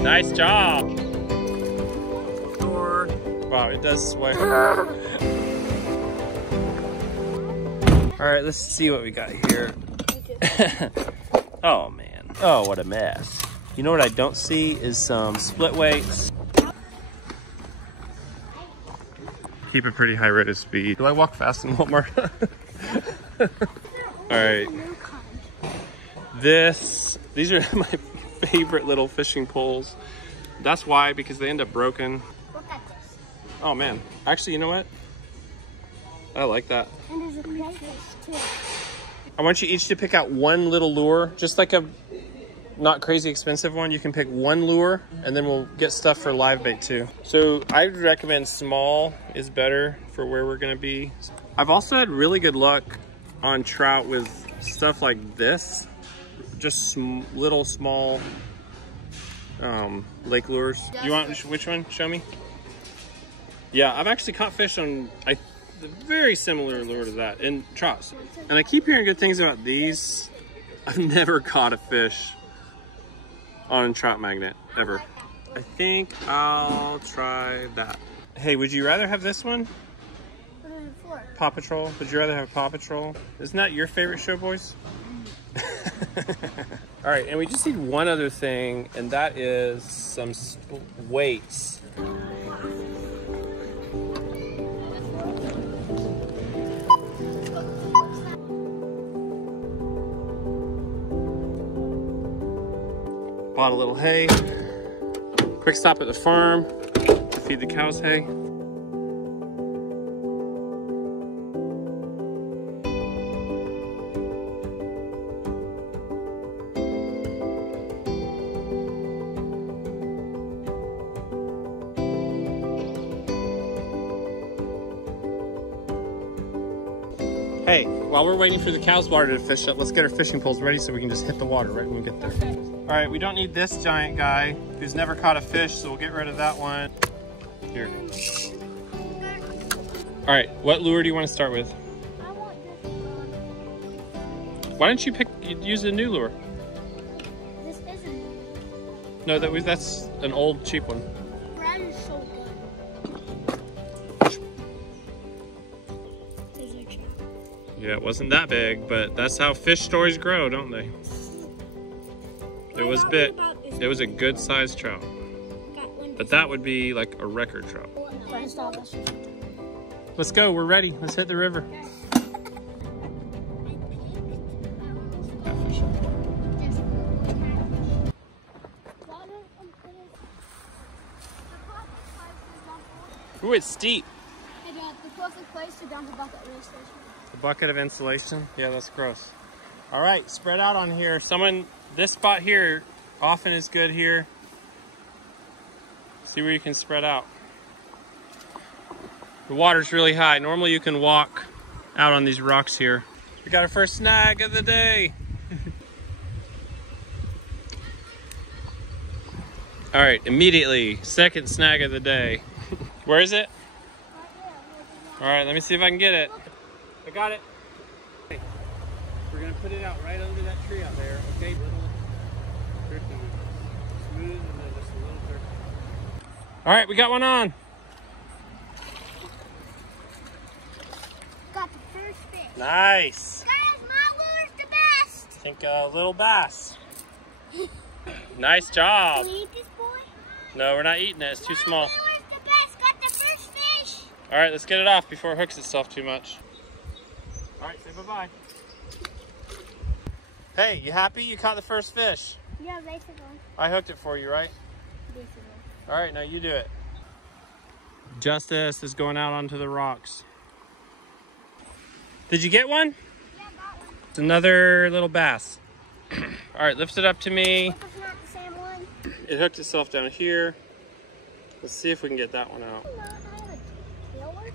Nice job. Wow, it does sway. All right, let's see what we got here. Oh man, oh what a mess. You know what I don't see is some split weights. Keep a pretty high rate of speed. Do I walk fast in Walmart? All right. These are my favorite little fishing poles. That's why, because they end up broken. Look at this. Oh man, actually, you know what? I like that. And there's a crayfish too. I want you each to pick out one little lure, just like a not crazy expensive one. You can pick one lure and then we'll get stuff for live bait too. So I would recommend small is better for where we're gonna be. I've also had really good luck on trout with stuff like this. Just little small lake lures. You want which one? Show me. Yeah, I've actually caught fish on very similar lure to that in trouts. And I keep hearing good things about these. I've never caught a fish on trout magnet ever. I think I'll try that. Hey, would you rather have this one? What is it for? Paw Patrol. Would you rather have Paw Patrol? Isn't that your favorite show, boys? All right, and we just need one other thing, and that is some weights. Bought a little hay. Quick stop at the farm to feed the cows hay. Hey, while we're waiting for the cow's water to fish up, let's get our fishing poles ready so we can just hit the water right when we get there. Okay. All right, we don't need this giant guy who's never caught a fish, so we'll get rid of that one. Here. All right, what lure do you want to start with? I want this one. Why don't you use a new lure? This isn't. No, that's an old, cheap one. Brad is so good. There's a trout. Yeah, it wasn't that big, but that's how fish stories grow, don't they? It was a good sized trout. But that would be like a record trout. Let's go, we're ready. Let's hit the river. Ooh, it's steep. Hey Dad, the closest place to dump a bucket of insulation. The bucket of insulation? Yeah, that's gross. All right, spread out on here. This spot here often is good here. See where you can spread out. The water's really high. Normally you can walk out on these rocks here. We got our first snag of the day. All right, immediately, second snag of the day. Where is it? All right, let me see if I can get it. I got it. Okay. We're gonna put it out right under that tree out there, okay? Drifting. Smooth and then just a little drifting. All right, we got one on. Got the first fish. Nice. Guys, my lure's the best. I think a little bass. Nice job. Can you eat this boy? No, we're not eating it. It's too small. My lure's the best. Got the first fish. All right, let's get it off before it hooks itself too much. All right, say bye-bye. Hey, you happy you caught the first fish? Yeah, basically. I hooked it for you, right? Basically. All right, now you do it. Justice is going out onto the rocks. Did you get one? Yeah, got one. It's another little bass. All right, lift it up to me. What if it's not the same one? It hooked itself down here. Let's see if we can get that one out.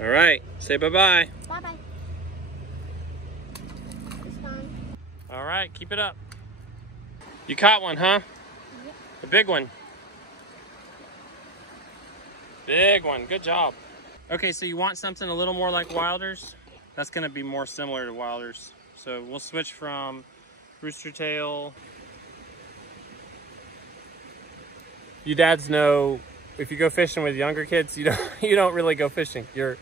All right, say bye-bye. Bye-bye. It's gone. All right, keep it up. You caught one, huh? Yep. A big one. Big one, good job. Okay, so you want something a little more like Wilder's? That's gonna be more similar to Wilder's. So we'll switch from rooster tail. You dads know, if you go fishing with younger kids, you don't really go fishing. You're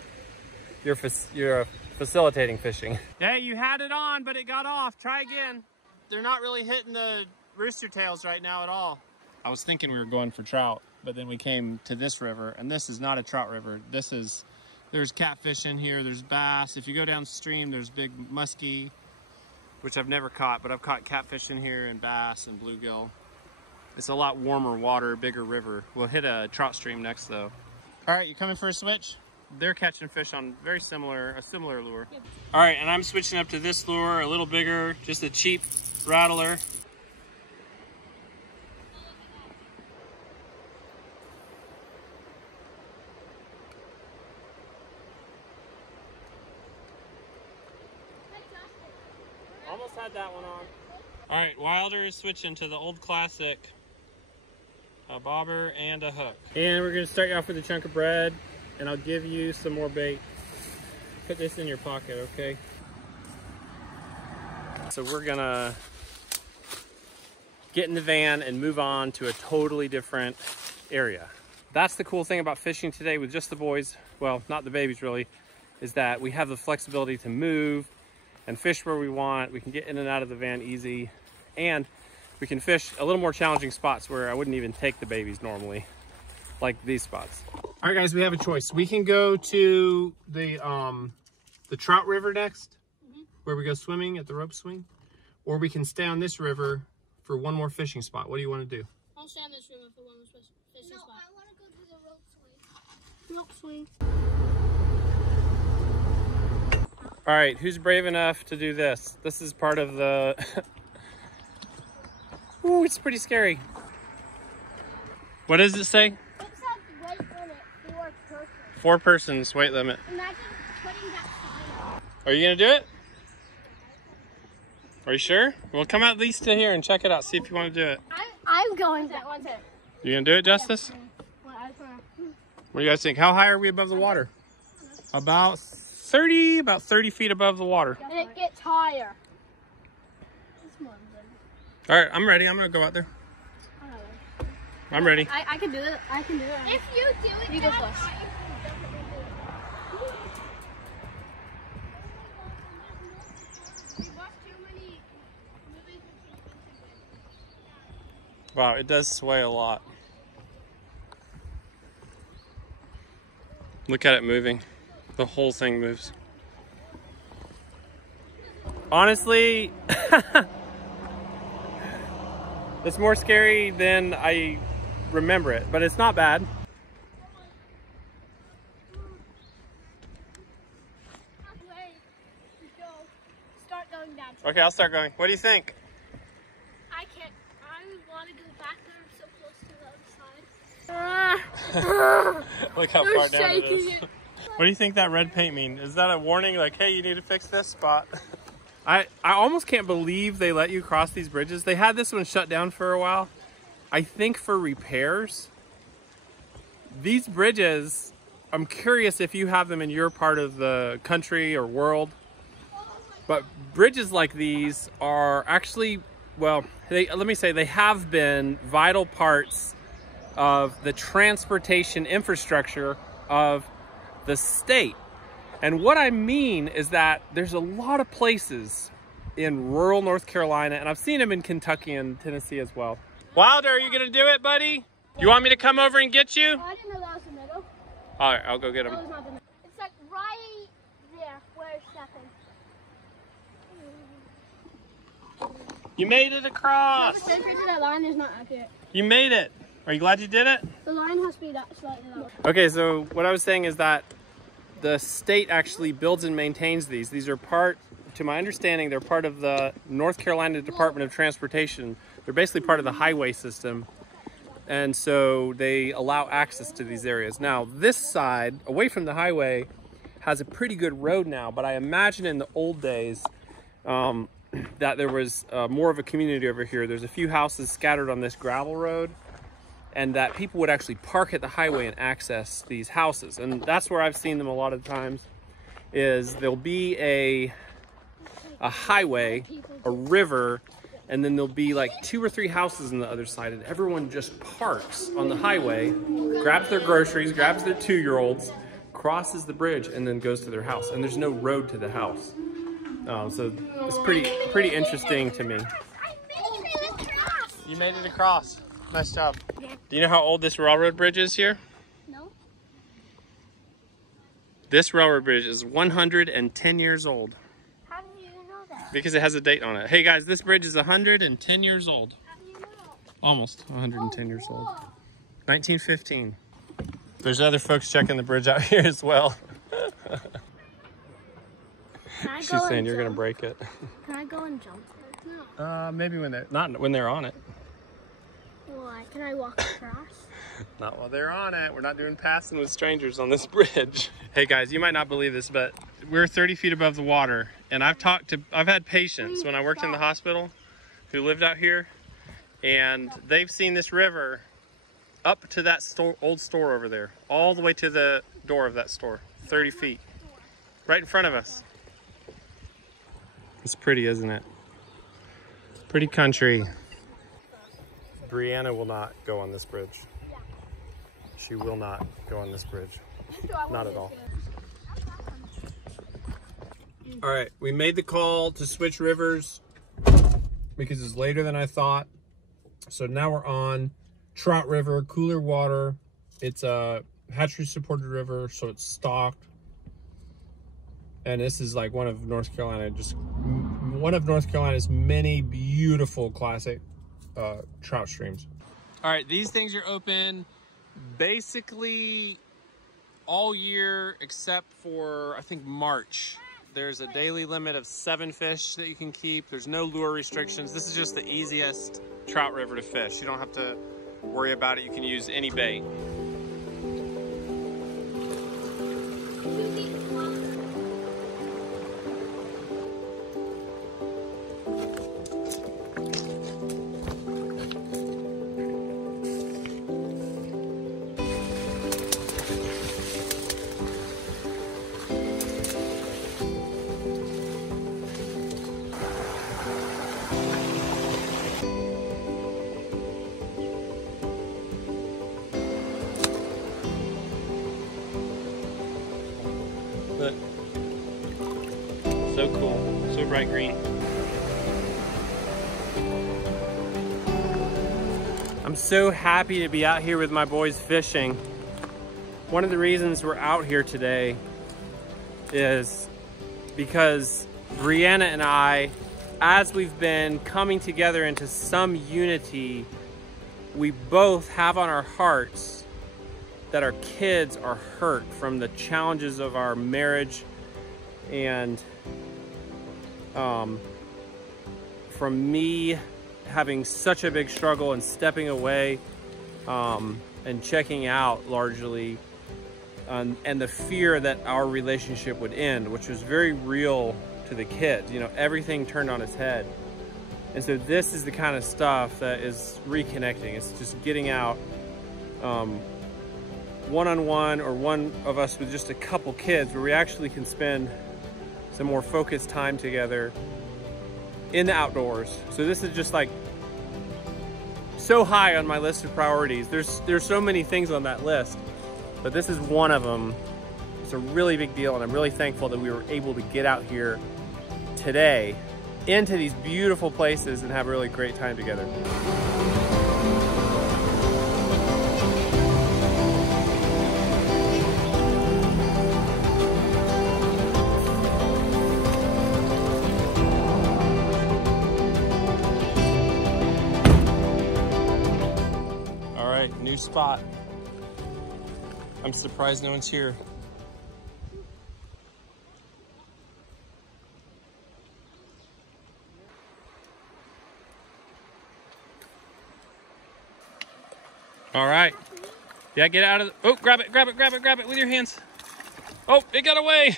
facilitating fishing. Hey, you had it on, but it got off. Try again. They're not really hitting the rooster tails right now at all. I was thinking we were going for trout, but then we came to this river, and this is not a trout river. There's catfish in here, there's bass. If you go downstream, there's big muskie, which I've never caught, but I've caught catfish in here and bass and bluegill. It's a lot warmer water, bigger river. We'll hit a trout stream next though. All right, you coming for a switch? They're catching fish on a similar lure. Yep. All right, and I'm switching up to this lure, a little bigger, just a cheap rattler. Almost had that one on. All right, Wilder is switching to the old classic, a bobber and a hook. And we're gonna start you off with a chunk of bread, and I'll give you some more bait. Put this in your pocket, okay? So we're gonna get in the van and move on to a totally different area. That's the cool thing about fishing today with just the boys, well, not the babies really, is that we have the flexibility to move and fish where we want. We can get in and out of the van easy, and we can fish a little more challenging spots where I wouldn't even take the babies normally, like these spots. All right, guys, we have a choice. We can go to the trout river next, where we go swimming at the rope swing, or we can stay on this river for one more fishing spot. What do you want to do? I'll stay on this river for one more fishing spot. I want to go to the rope swing. All right, who's brave enough to do this? This is part of the... Ooh, it's pretty scary. What does it say? It says weight limit, 4 persons. 4 persons weight limit. Imagine putting that sign up. Are you gonna do it? Are you sure? Well, come at least to here and check it out. See if you want to do it. I'm going that one too. You gonna do it, Justice? What do you guys think? How high are we above the water? About 30 feet above the water. And it gets higher. All right, I'm ready. I'm gonna go out there. I'm ready. I can do it. I can do it. If you do it, you go first. Wow, it does sway a lot. Look at it moving. The whole thing moves. Honestly, it's more scary than I remember it, but it's not bad. Start going down. Okay, I'll start going. What do you think? I can't. I want to go back there. I'm so close to the other side. Look how far down it is. What do you think that red paint means? Is that a warning like, hey, you need to fix this spot? I almost can't believe they let you cross these bridges. They had this one shut down for a while, I think for repairs. These bridges, I'm curious if you have them in your part of the country or world, but bridges like these are actually, well, let me say they have been vital parts of the transportation infrastructure of the state. And what I mean is that there's a lot of places in rural North Carolina, and I've seen them in Kentucky and Tennessee as well. Wilder, are you gonna do it, buddy? You want me to come over and get you? I didn't know that was the middle. All right, I'll go get him. That was not the middle. It's like right there where it's stepping. You made it across. The that line is not accurate. You made it. Are you glad you did it? The line has to be that slightly lower. Okay, so what I was saying is that the state actually builds and maintains these. These are part, to my understanding, they're part of the North Carolina Department of Transportation. They're basically part of the highway system. And so they allow access to these areas. Now, this side, away from the highway, has a pretty good road now, but I imagine in the old days that there was more of a community over here. There's a few houses scattered on this gravel road, and that people would actually park at the highway and access these houses. And that's where I've seen them a lot of times, is there'll be a highway, a river, and then there'll be like 2 or 3 houses on the other side, and everyone just parks on the highway, grabs their groceries, grabs their 2-year-olds, crosses the bridge, and then goes to their house. And there's no road to the house. So it's pretty interesting to me. You made it across. Nice job. Do you know how old this railroad bridge is here? No. This railroad bridge is 110 years old. How do you know that? Because it has a date on it. Hey guys, this bridge is 110 years old. How do you know? Almost 110 years old. 1915. There's other folks checking the bridge out here as well. She's saying you're gonna break it. Can I go and jump? No. Maybe when they're on it. Why? Can I walk across? Not while they're on it. We're not doing passing with strangers on this bridge. Hey guys, you might not believe this, but we're 30 feet above the water, and I've had patients when I worked in the hospital who lived out here, and they've seen this river up to that old store over there, all the way to the door of that store, 30 feet, right in front of us. It's pretty, isn't it? Pretty country. Brianna will not go on this bridge. She will not go on this bridge. Not at all. All right, we made the call to switch rivers because it's later than I thought. So now we're on Trout River, cooler water. It's a hatchery supported river, so it's stocked. And this is like one of North Carolina's many beautiful classic trout streams. All right, these things are open basically all year except for, I think, March. There's a daily limit of 7 fish that you can keep. There's no lure restrictions. This is just the easiest trout river to fish. You don't have to worry about it. You can use any bait. Look, so cool, so bright green. I'm so happy to be out here with my boys fishing. One of the reasons we're out here today is because Brianna and I, as we've been coming together into some unity, we both have on our hearts that our kids are hurt from the challenges of our marriage and from me having such a big struggle and stepping away and checking out largely, and the fear that our relationship would end, which was very real to the kids. You know, everything turned on its head. And so this is the kind of stuff that is reconnecting. It's just getting out one-on-one, or one of us with just a couple kids, where we actually can spend some more focused time together in the outdoors. So this is just like so high on my list of priorities. There's so many things on that list, but this is one of them. It's a really big deal, and I'm really thankful that we were able to get out here today into these beautiful places and have a really great time together. New spot. I'm surprised no one's here. All right. Yeah, get out of the, oh, grab it with your hands. Oh, it got away.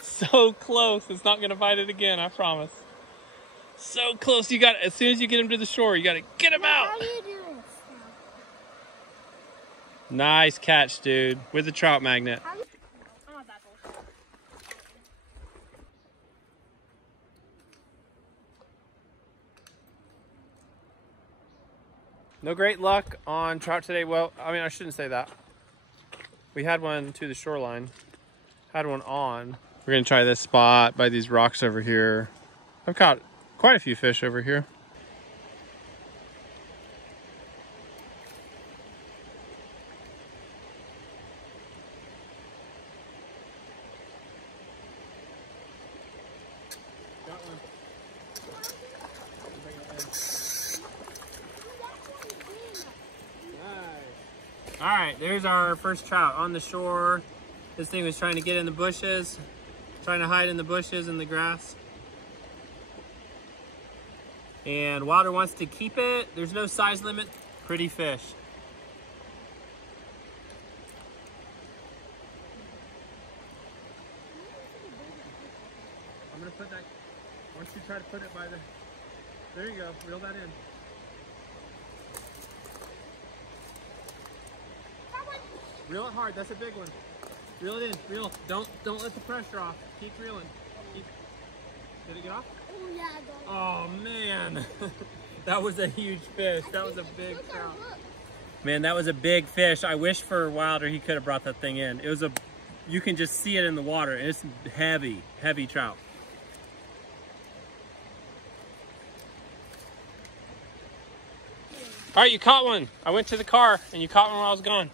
So close. It's not gonna bite it again, I promise. So close. You got, as soon as you get him to the shore, you gotta get him out. How do you do this now? Nice catch, dude, with the trout magnet. No great luck on trout today. Well, I mean, I shouldn't say that. We had one to the shoreline. Had one on. We're gonna try this spot by these rocks over here. I've caught quite a few fish over here. Got one. All right, there's our first trout on the shore. This thing was trying to get in the bushes, trying to hide in the bushes and the grass. And Wilder wants to keep it. There's no size limit. Pretty fish. I'm gonna put that, once you try to put it by the, there you go, reel that in. Reel it hard, that's a big one. Reel it in, reel. Don't let the pressure off. Keep reeling. Did it get off? Oh yeah, I got it. Oh man, that was a huge fish. That was a big trout. Man, that was a big fish. I wish for Wilder he could have brought that thing in. It was a, you can just see it in the water. It's heavy, heavy trout. All right, you caught one. I went to the car and you caught one while I was gone.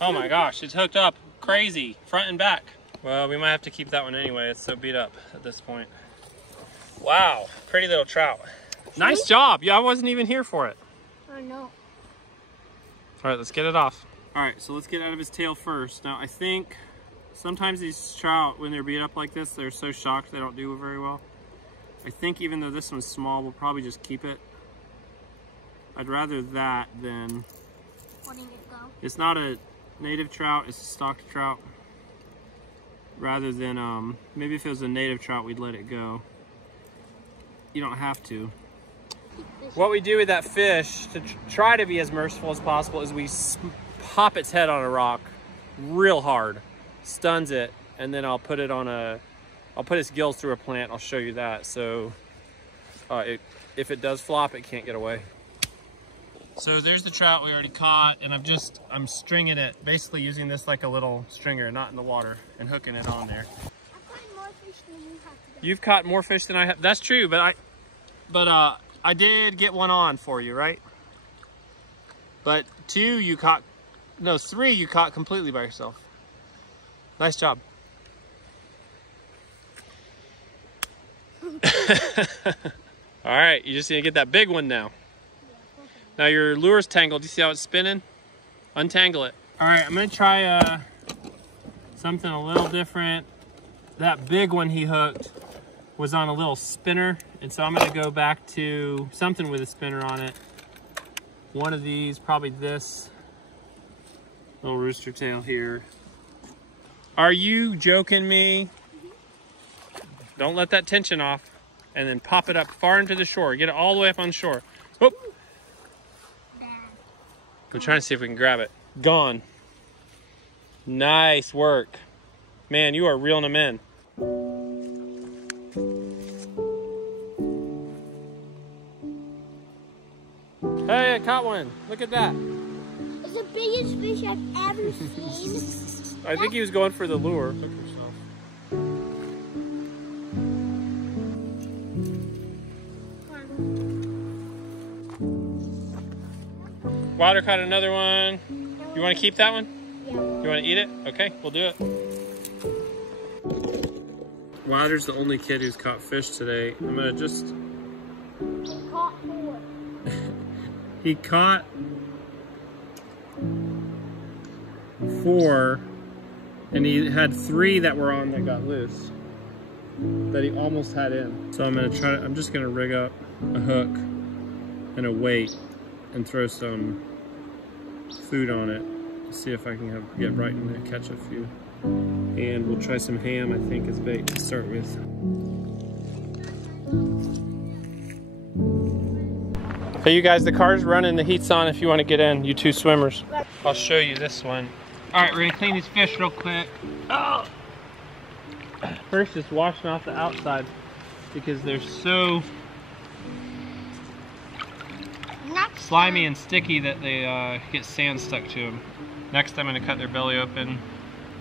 Oh my gosh, it's hooked up crazy, front and back. Well, we might have to keep that one anyway. It's so beat up at this point. Wow, pretty little trout. Nice job. Yeah, I wasn't even here for it. I know. All right, let's get it off. All right, so let's get out of his tail first. Now, I think sometimes these trout, when they're beat up like this, they're so shocked they don't do very well. I think even though this one's small, we'll probably just keep it. I'd rather that than... Letting it go. It's not a native trout, it's a stocked trout. Rather than, maybe if it was a native trout, we'd let it go. You don't have to. What we do with that fish, to try to be as merciful as possible, is we pop its head on a rock real hard, stuns it, and then I'll put it on a, I'll put its gills through a plant. I'll show you that. So if it does flop, it can't get away. So there's the trout we already caught, and I'm stringing it, basically using this like a little stringer, not in the water, and hooking it on there. I've caught more fish than you have today. You've caught more fish than I have. That's true, but I did get one on for you, right? But 2 you caught, no, 3 you caught completely by yourself. Nice job. All right, you just need to get that big one now. Now your lure's tangled. Do you see how it's spinning? Untangle it. All right, I'm gonna try something a little different. That big one he hooked was on a little spinner, and so I'm gonna go back to something with a spinner on it. One of these, probably this little rooster tail here. Are you joking me? Don't let that tension off, and then pop it up far into the shore. Get it all the way up on the shore. Whoop. I'm trying to see if we can grab it. Gone. Nice work. Man, you are reeling them in. Hey, I caught one. Look at that. It's the biggest fish I've ever seen. I think he was going for the lure. Wilder caught another one. You want to keep that one? Yeah. You want to eat it? Okay, we'll do it. Wilder's the only kid who's caught fish today. I'm gonna just... I caught 4. He caught 4, and he had 3 that were on that got loose, that he almost had in. So I'm gonna try, I'm just gonna rig up a hook and a weight and throw some food on it to see if I can get right in there, catch a few. And we'll try some ham, I think, as bait to start with. Hey, you guys, the car's running, the heat's on if you want to get in, you 2 swimmers. I'll show you this one. All right, we're gonna clean these fish real quick. Oh! First, just washing off the outside because they're so... I'm not slimy and sticky that they get sand stuck to them. Next, I'm going to cut their belly open.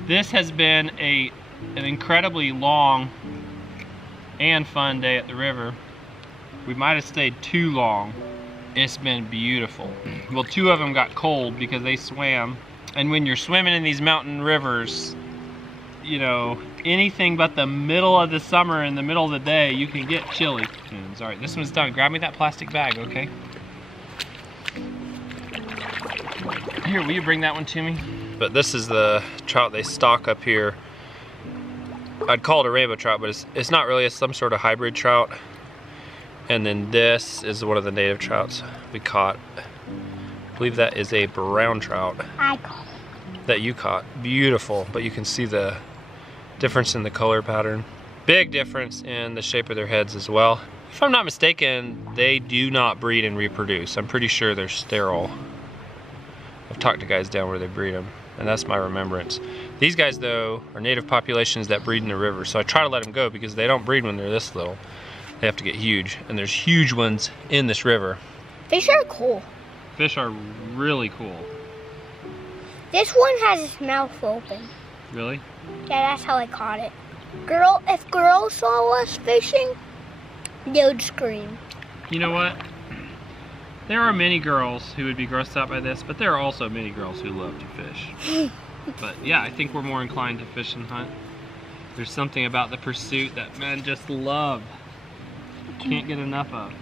This has been an incredibly long and fun day at the river. We might have stayed too long. It's been beautiful. Well, 2 of them got cold because they swam. And when you're swimming in these mountain rivers, you know, anything but the middle of the summer in the middle of the day, you can get chilly. Alright, this one's done. Grab me that plastic bag, okay? Here, will you bring that one to me? But this is the trout they stock up here. I'd call it a rainbow trout, but it's not really. It's some sort of hybrid trout. And then this is one of the native trouts we caught. I believe that is a brown trout. I caught it. That you caught. Beautiful, but you can see the difference in the color pattern. Big difference in the shape of their heads as well. If I'm not mistaken, they do not breed and reproduce. I'm pretty sure they're sterile. I've talked to guys down where they breed them, and that's my remembrance. These guys, though, are native populations that breed in the river, so I try to let them go because they don't breed when they're this little. They have to get huge, and there's huge ones in this river. Fish are cool. Fish are really cool. This one has its mouth open. Really? Yeah, that's how I caught it. If girls saw us fishing, they would scream. You know what? There are many girls who would be grossed out by this, but there are also many girls who love to fish. But yeah, I think we're more inclined to fish and hunt. There's something about the pursuit that men just love. Can't get enough of.